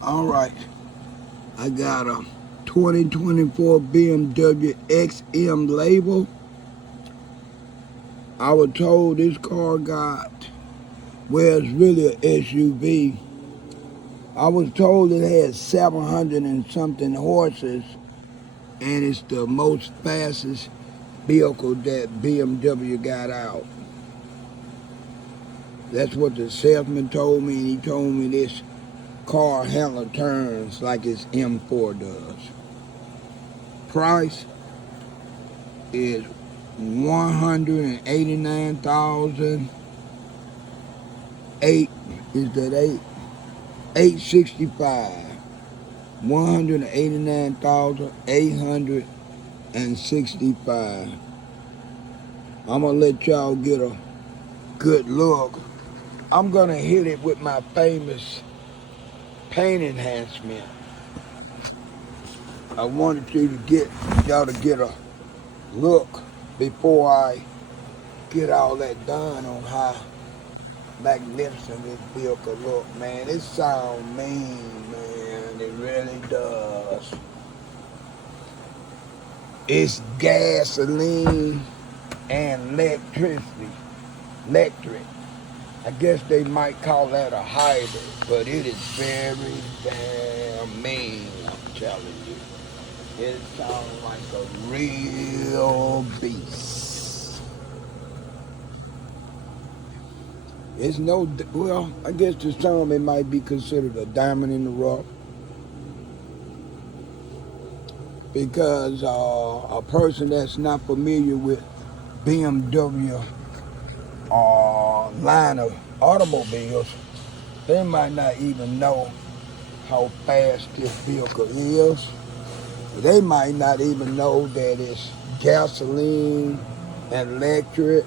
All right, I got a 2024 BMW XM Label. I was told this car got, well, it's really an SUV. I was told it had 700 and something horses, and it's the most fastest vehicle that BMW got out. That's what the salesman told me, and he told me this car handler turns like its M4 does. Price is 189,000. Is that 865. 189,865. I'm gonna let y'all get a good look. I'm gonna hit it with my famous paint enhancement. I wanted y'all to get a look before I get all that done on how magnificent this vehicle look, man. It sounds mean, man. It really does. It's gasoline and electric. I guess they might call that a hybrid, but it is very damn mean, I'm telling you. It sounds like a real beast. It's no, well, I guess to some it might be considered a diamond in the rough, because a person that's not familiar with BMW line of automobiles, they might not even know how fast this vehicle is. They might not even know that it's gasoline and electric.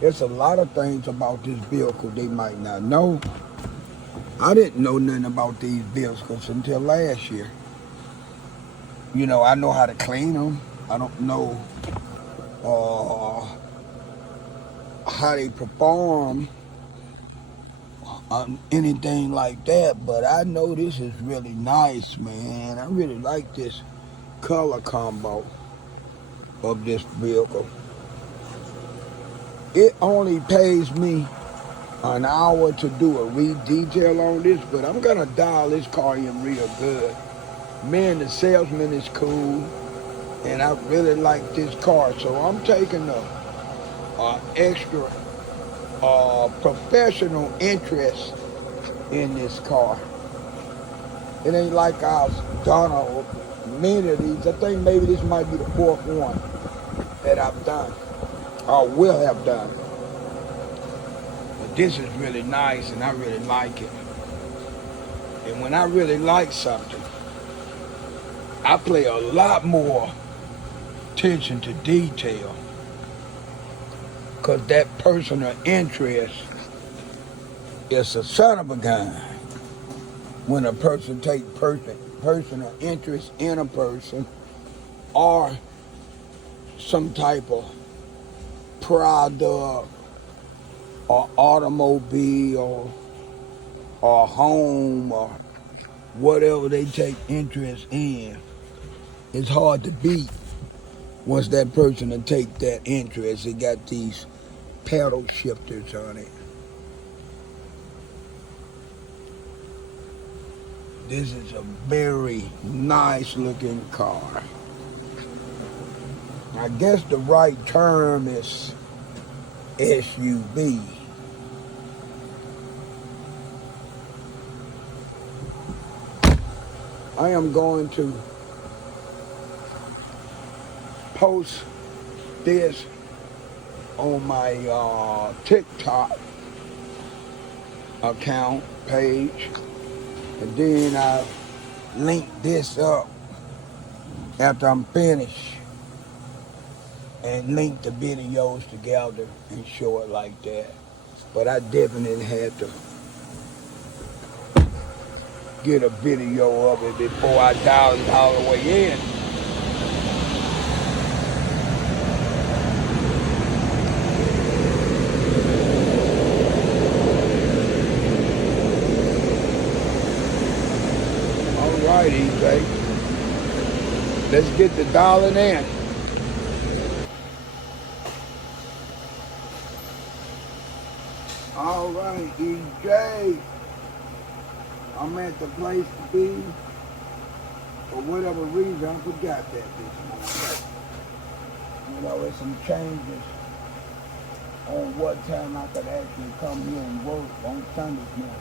There's a lot of things about this vehicle they might not know. I didn't know nothing about these vehicles until last year. You know, I know how to clean them. I don't know how they perform on anything like that, but I know this is really nice, man. I really like this color combo of this vehicle. It only pays me an hour to do a re-detail on this, but I'm gonna dial this car in real good. Man, the salesman is cool, and I really like this car, so I'm taking a extra professional interest in this car. It ain't like I've done many of these. I think maybe this might be the fourth one that I've done, or will have done. But this is really nice, and I really like it. And when I really like something, I pay a lot more attention to detail, because that personal interest is a son of a gun. When a person takes personal interest in a person, or some type of product or automobile or home or whatever they take interest in, it's hard to beat once that person will take that interest. It got these pedal shifters on it. This is a very nice looking car. I guess the right term is SUV. I am going to post this on my TikTok account page, and then I'll link this up after I'm finished, and link the videos together and show it like that. But I definitely had to get a video of it before I dial it all the way in. Okay? Let's get the dialing in. All right, EJ. I'm at the place to be. For whatever reason, I forgot that this morning. You know, there's some changes on what time I could actually come here and work on Sundays now.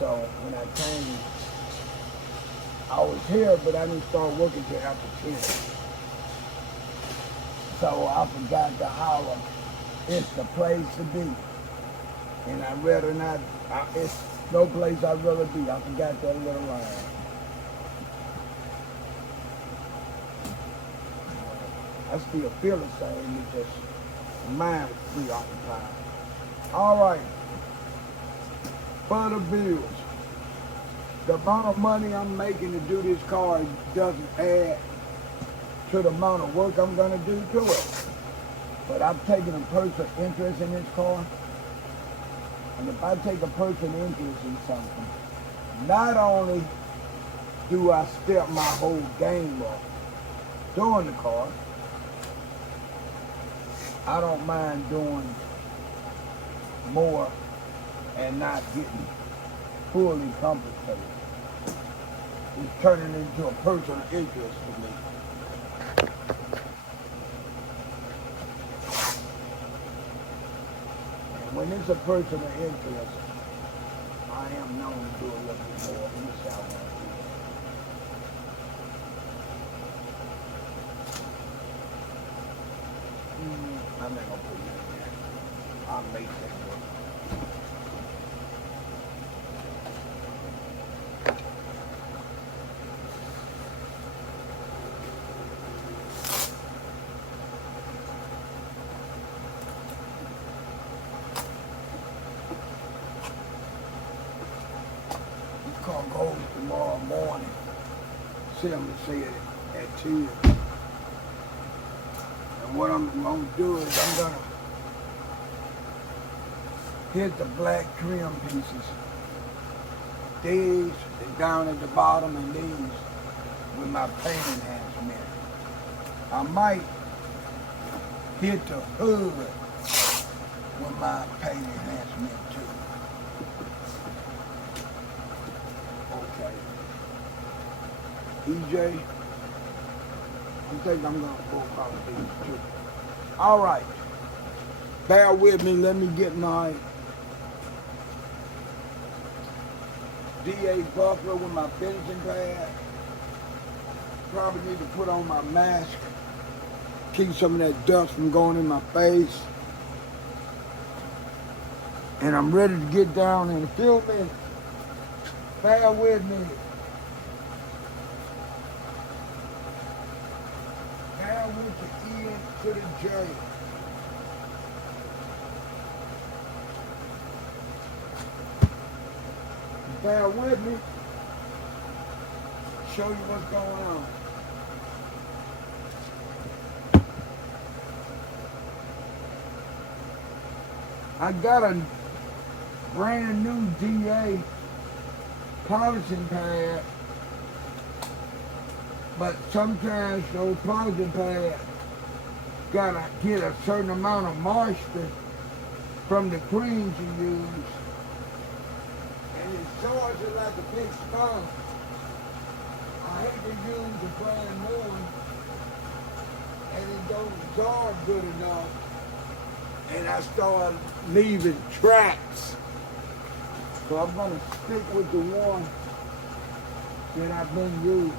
So when I came, I was here, but I didn't start working till after 10. So I forgot to holler, it's the place to be. And I'd rather not, it's no place I'd rather be. I forgot that little line. I still feel the same, it's just mind is preoccupied. All right, for the bills. The amount of money I'm making to do this car doesn't add to the amount of work I'm gonna do to it. But I've taken a personal interest in this car. And if I take a personal interest in something, not only do I step my whole game up doing the car, I don't mind doing more and not getting fully compensated. It's turning into a personal interest for me. And when it's a personal interest, I am known to do a little bit more. Let me see how I want to do it. I'm not gonna put it in there. I'll make that work. This car goes tomorrow morning. See, I'm gonna say it at 10. And what I'm gonna do is I'm gonna hit the black trim pieces. These and down at the bottom and these with my paint enhancement. I might hit the hood with my paint enhancement too. Okay. EJ, I think I'm gonna go across these too. All right. Bear with me, let me get my DA buffalo with my finishing pad. Probably need to put on my mask. Keep some of that dust from going in my face. And I'm ready to get down in a few minutes. Bear with me. Bear with the E to the J. Bear with me. Show you what's going on. I got a brand new DA polishing pad, but sometimes those polishing pads gotta get a certain amount of moisture from the creams you use, and it charges like a big sponge. I hate to use a brand new one, and it don't absorb good enough, and I start leaving tracks. So I'm gonna stick with the one that I've been using,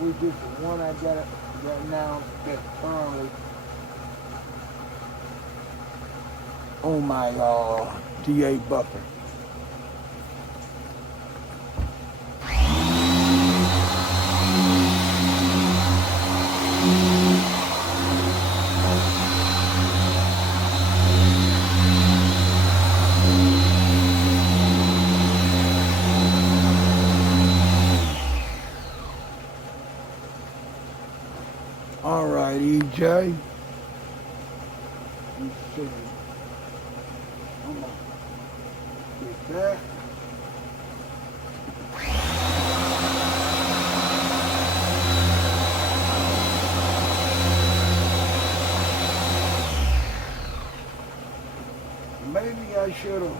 which is the one I got right now that's currently on my DA buffer. All right, EJ. Let's see. I'm gonna get that. maybe I should have.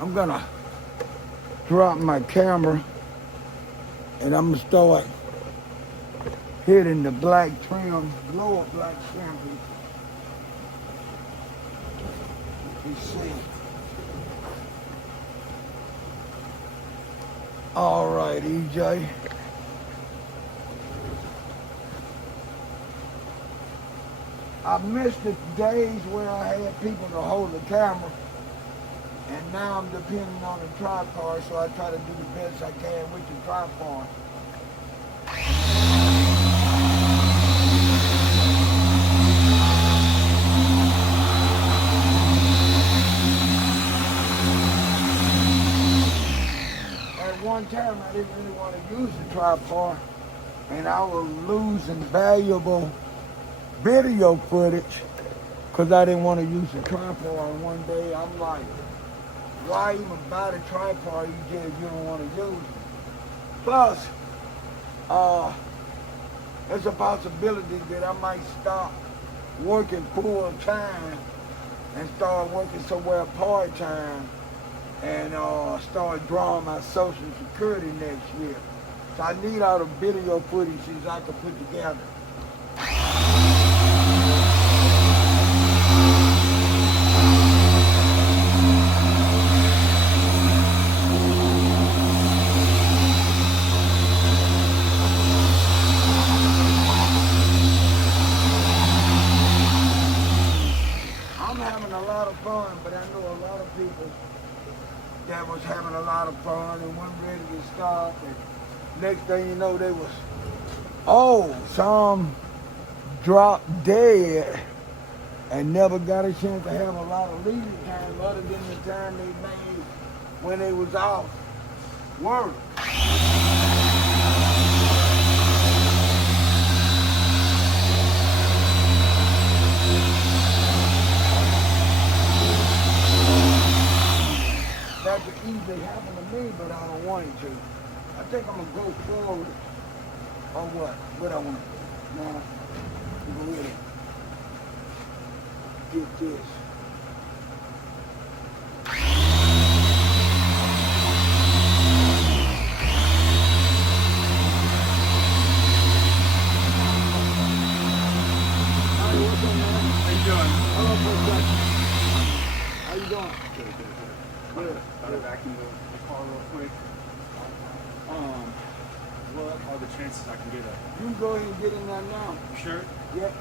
I'm gonna drop my camera and I'm gonna start hitting the black trim, lower black trim. You see. All right, EJ. I missed the days where I had people to hold the camera. And now I'm depending on the tripod, so I try to do the best I can with the tripod. At one time, I didn't really want to use the tripod, and I was losing valuable video footage because I didn't want to use the tripod. One day, I'm like, why even buy the tripod if you don't want to use it? Plus, there's a possibility that I might stop working full time and start working somewhere part time and start drawing my Social Security next year. So I need all the video footage I can put together. Fun, but I know a lot of people that was having a lot of fun and weren't ready to stop, and next thing you know they was, some dropped dead and never got a chance to have a lot of leisure time other than the time they made when they was off work. That could easily happen to me, but I don't want it to. I think I'm gonna go forward. Or what? What I want? Now, go ahead and get this. Hi, what's up, man? How you doing? Hello, Professor. How you doing? Good, good, good. Good. Got it back in the car real quick. What are the chances I can get that? You can go ahead and get in there now. You sure? Yeah.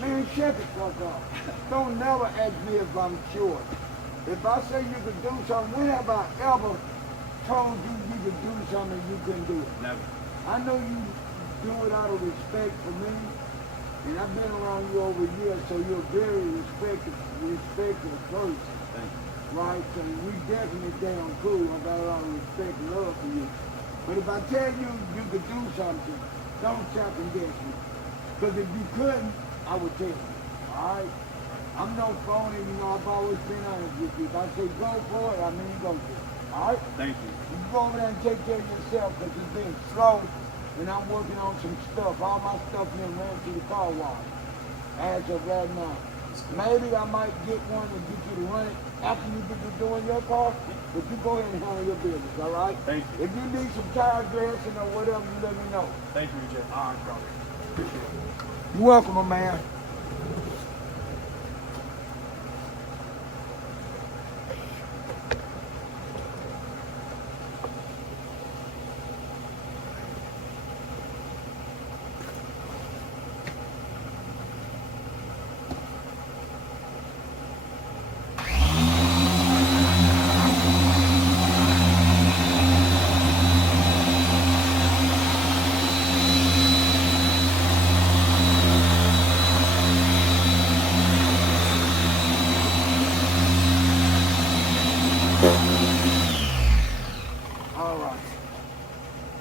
Man, check it, fuck off. Don't never ask me if I'm sure. If I say you could do something, when have I ever told you you could do something and you couldn't do it? Never. I know you do it out of respect for me, and I've been around you over years, so you're a very respectful person. Thank you. Right, so we definitely damn cool. I got a lot of respect and love for you. But if I tell you you could do something, don't second guess me. Because if you couldn't, I would tell you. Alright? I'm no phony, I've always been honest with you. If I say go for it, I mean go for it. Alright? Thank you. You can go over there and take care of yourself because it's been slow and I'm working on some stuff. All my stuff been ran through the car wash. As of right now. Maybe I might get one and get you to run it after you get to doing your car, but you go ahead and handle your business, all right? Thank you. If you need some tire dressing or whatever, you let me know. Thank you, Jeff. All right, brother. You're welcome, my man.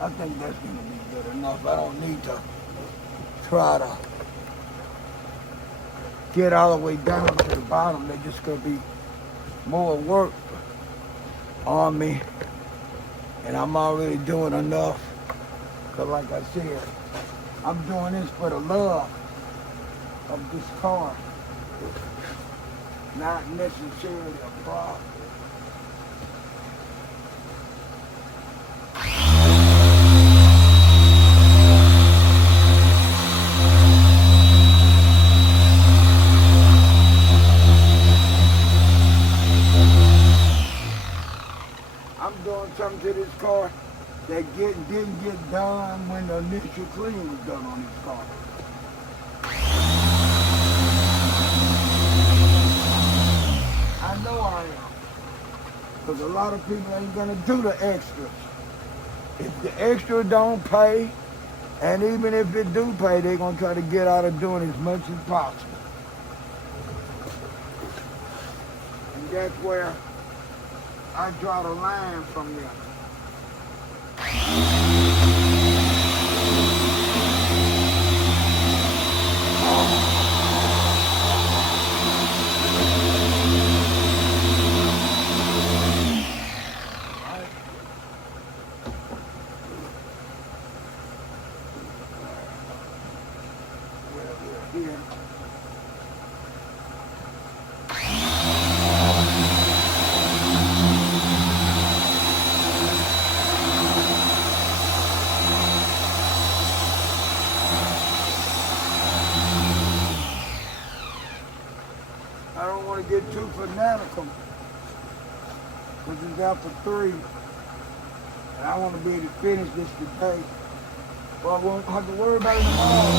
I think that's going to be good enough. I don't need to try to get all the way down to the bottom. They're just going to be more work on me. And I'm already doing enough. Because like I said, I'm doing this for the love of this car. Not necessarily a profit. Doing something to this car that didn't get done when the initial clean was done on this car. I know I am. Because a lot of people ain't going to do the extras. If the extra don't pay, and even if it do pay, they're going to try to get out of doing as much as possible. And that's where I draw the line from there. I don't want to get too fanatical because it's after 3 and I want to be able to finish this today. Well, I won't have to worry about it tomorrow.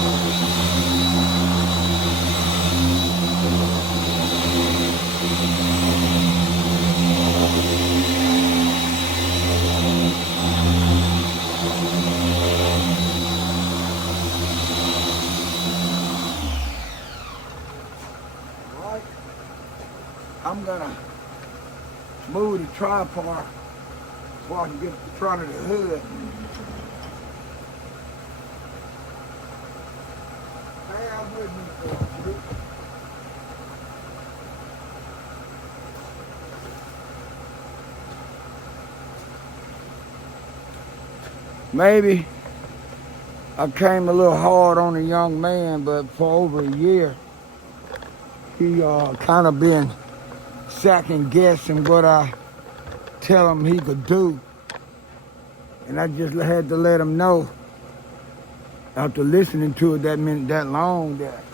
I'm gonna move the tripod so I can get the front of the hood. Bear with me for a few. Maybe I came a little hard on a young man, but for over a year, he kind of been second guessing what I tell him he could do. And I just had to let him know after listening to it that minute that long that,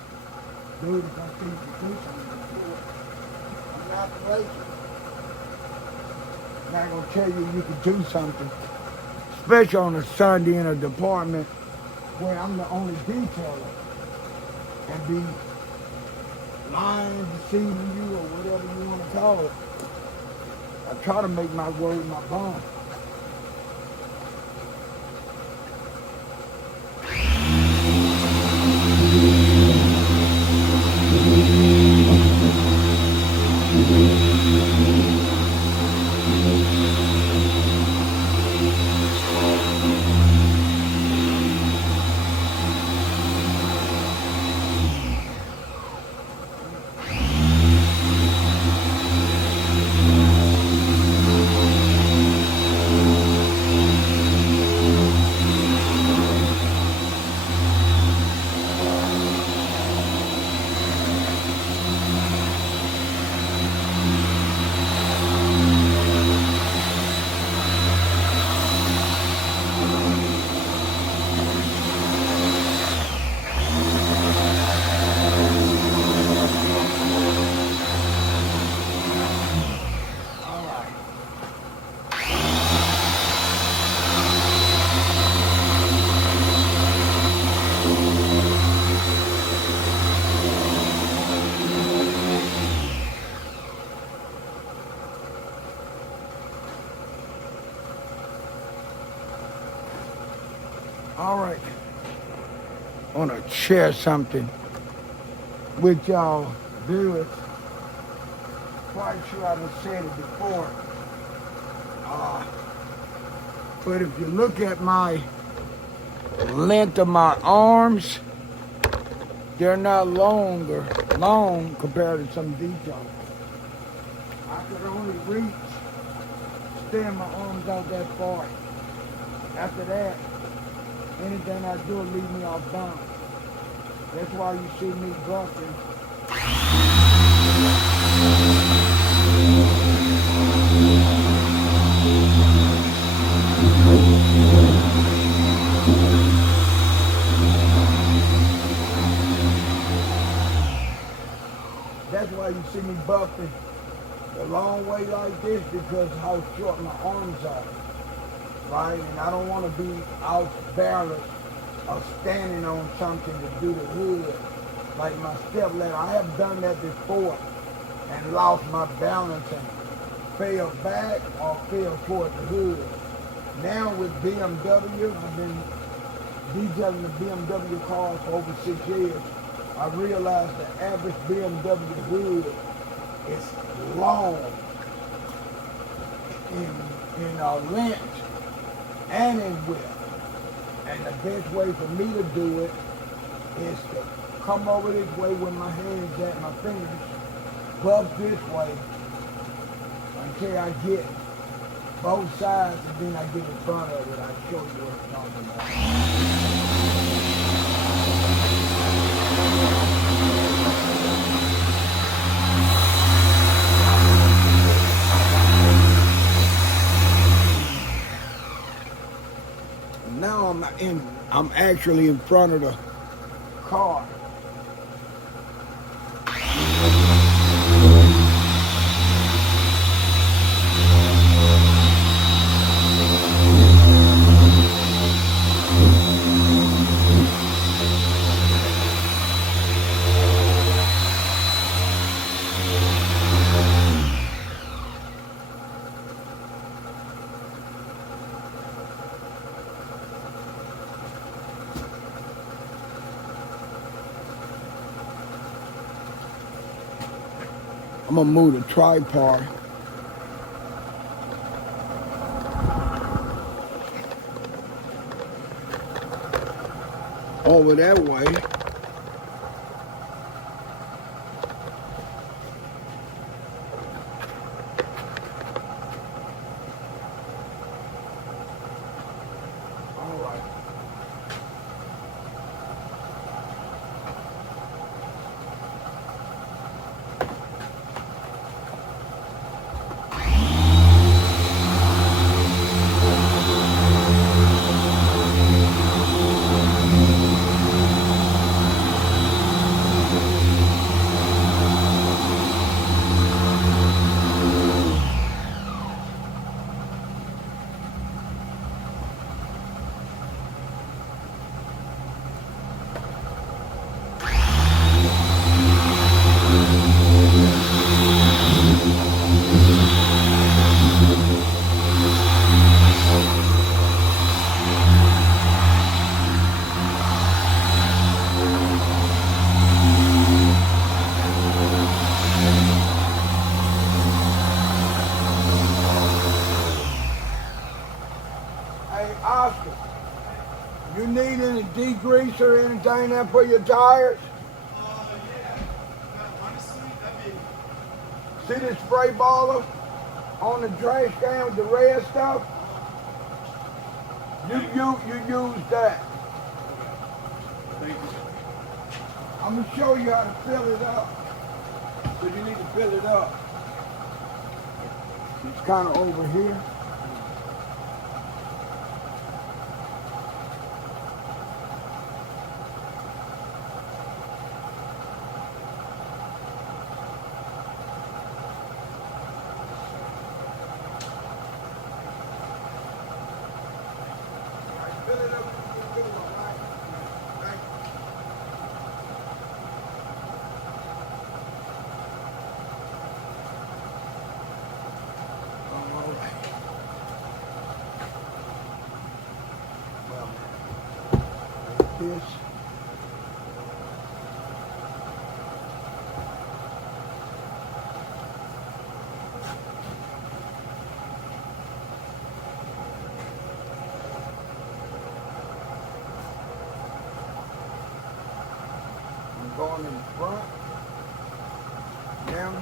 dude, if I think you do something, I'm not racing. I'm not going to tell you can do something, especially on a Sunday in a department where I'm the only detailer and be lying, deceiving you, or whatever you want to call it. I try to make my word my bond. want to share something with y'all viewers. Quite sure I've said it before. But if you look at my length of my arms, they're not long compared to some details. I could only extend my arms out that far. After that, anything I do will leave me off balance. That's why you see me bumping. That's why you see me bumping a long way like this, because of how short my arms are, right? And I don't want to be out balance or standing on something to do the hood, like my step ladder. I have done that before and lost my balance and fell back or fell toward the hood. Now with BMW, I've been detailing the BMW cars for over 6 years. I realized the average BMW hood is long in length and in width. And the best way for me to do it is to come over this way with my hands at my fingers, buff this way until I get both sides, and then I get in front of it. I'll show you what I'm talking about. Now I'm actually in front of the car. I'm gonna move the tripod over that way. All right. Oscar, you need any degreaser or anything there for your tires? Yeah. Honestly, that'd be... See the spray baller on the trash can with the red stuff? You use that. Thank you. I'm gonna show you how to fill it up. So you need to fill it up. It's kind of over here. Fill it up with a good one, right? Right. All right. on in front. Now.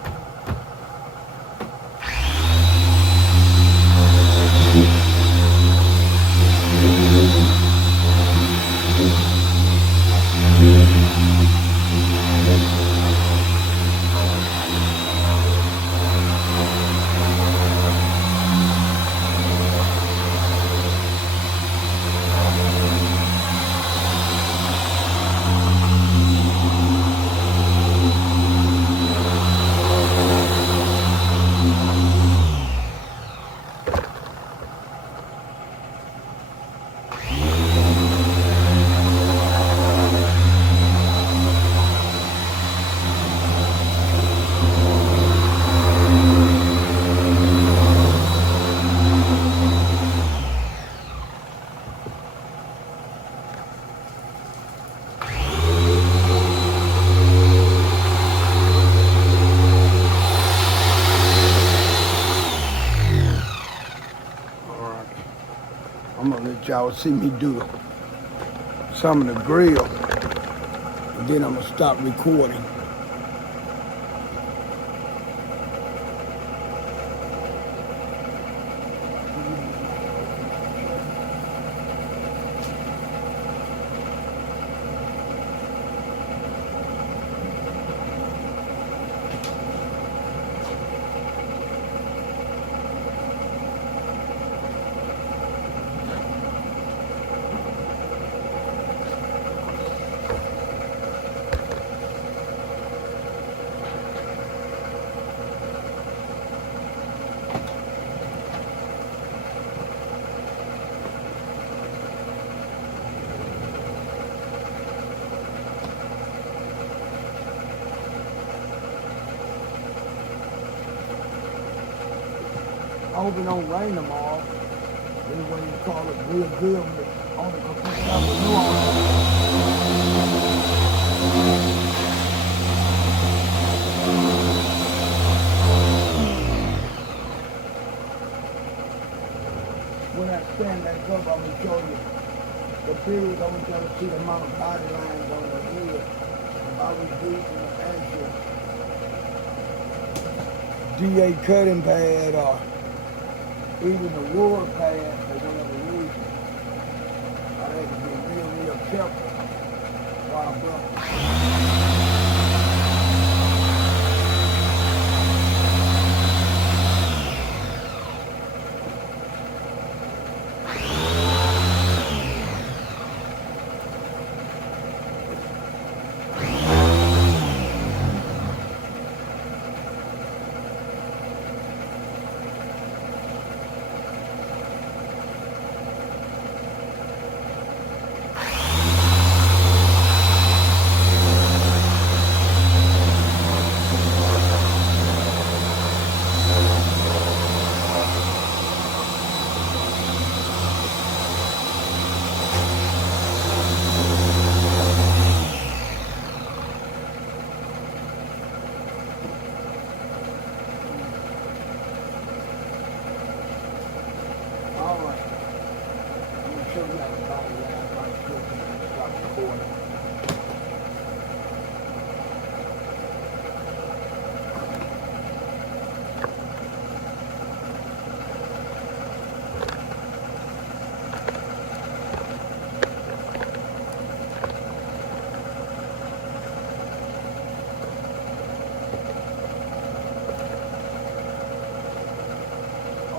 I'm gonna let y'all see me do some of the grill, and then I'm gonna stop recording. I hope it don't rain tomorrow. Anyway, you call it real good on the computer. When I stand back up, I'm gonna show you the period. I want y'all to see the amount of body lines on the head. If I was using an actual DA cutting pad or even the water pad for whatever reason, I had to be real careful while I'm brushing.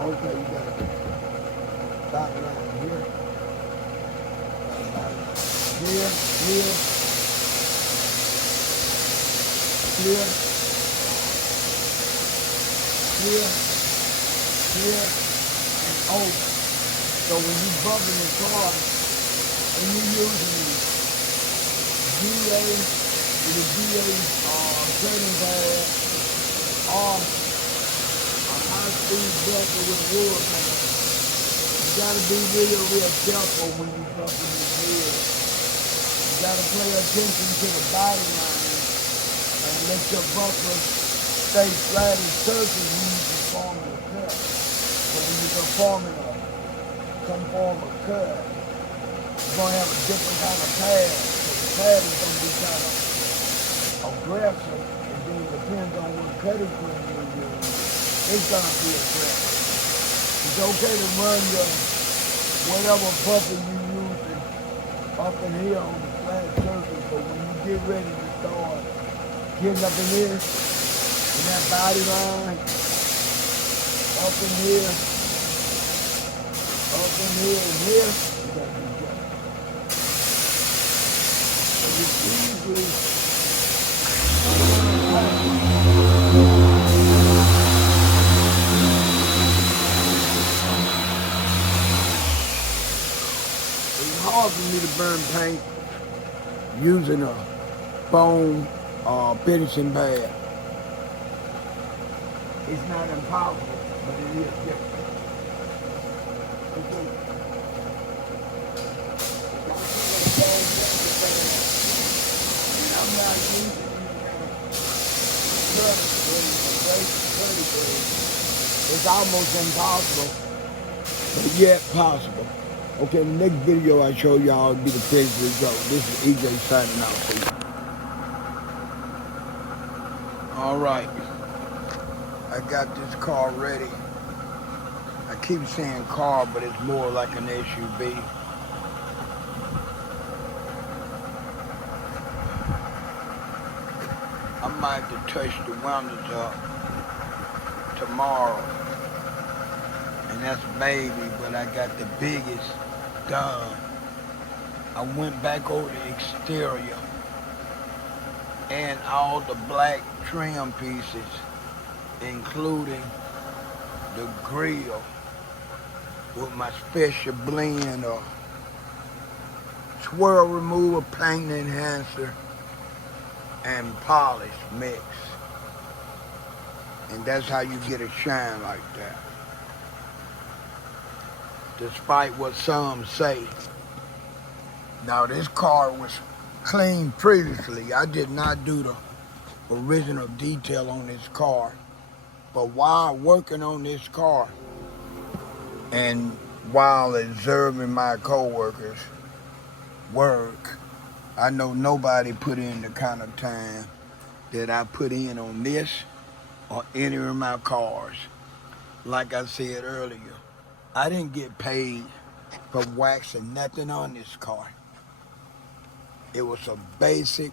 Okay, you got it. Stop around here. Here, here, here, here, here, and over. So when you bumping the car and you're using DA with a DA cutting pad or a high-speed bucket with a wood pad, you gotta be real careful when you're bumping your head. You gotta pay attention to the body line and let your bumper stay flat and surface when you're performing a cut. But when you're performing some form of cut, you're gonna have a different kind of pad. So the pad is gonna be kind of aggressive, and then depends on what cutting cream you use, it's gonna be aggressive. It's okay to run your whatever buffer you using up in here on the flat surface, but when you get ready to start getting up in here, in that body line, up in here, and here, you gotta be careful. So it's easily it's hard for me to burn paint using a foam finishing pad. It's not impossible, but it is different. Okay. And I'm not using it's almost impossible, but yet possible. Okay, the next video I show y'all will be the finished result. This is EJ signing out for you. All right, I got this car ready. I keep saying car, but it's more like an SUV. I might have to touch the windows up tomorrow, and that's maybe, but I got the biggest done. I went back over the exterior and all the black trim pieces, including the grill, with my special blend of swirl remover, paint enhancer, and polish mix. And that's how you get a shine like that. Despite what some say. Now this car was clean previously. I did not do the original detail on this car. But while working on this car and while observing my co-workers work, I know nobody put in the kind of time that I put in on this or any of my cars. Like I said earlier, I didn't get paid for waxing nothing on this car. It was a basic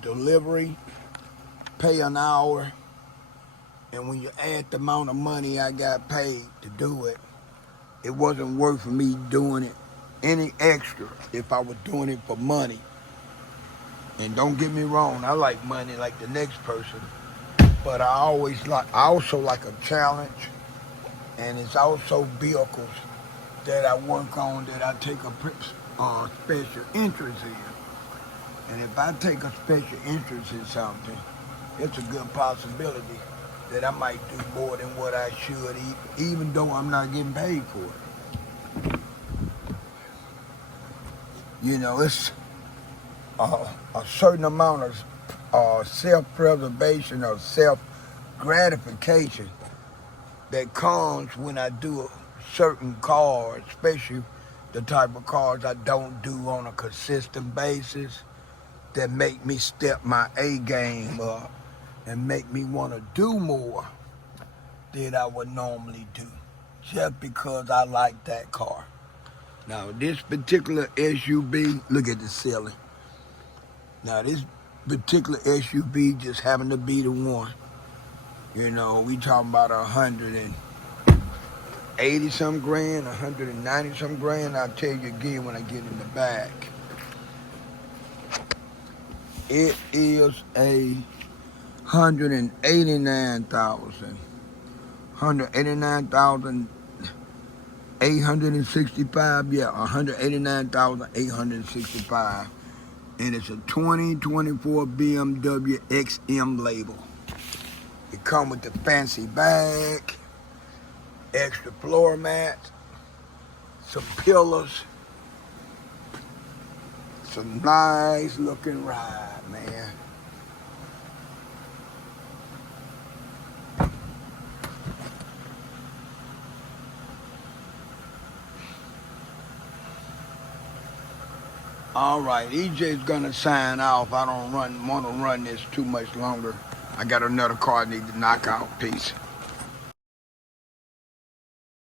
delivery, pay an hour, and when you add the amount of money I got paid to do it, it wasn't worth me doing it any extra if I was doing it for money. And don't get me wrong, I like money like the next person, but I also like a challenge, and it's also vehicles that I work on that I take a special interest in. And if I take a special interest in something, it's a good possibility that I might do more than what I should, even though I'm not getting paid for it. You know, it's a certain amount of self-preservation or self-gratification that comes when I do certain cars, especially the type of cars I don't do on a consistent basis, that make me step my A game up and make me want to do more than I would normally do, just because I like that car. Now, this particular SUV, look at the ceiling. Now, this particular SUV just happened to be the one. You know, we talking about 180 some grand, 190 some grand. I'll tell you again when I get in the back. It is a 189,865, yeah, 189,865. And it's a 2024 BMW XM Label. It comes with the fancy bag, extra floor mats, some pillars, some nice looking ride, man. All right, EJ's gonna sign off. I don't want to run this too much longer. I got another car I need to knock out. Peace.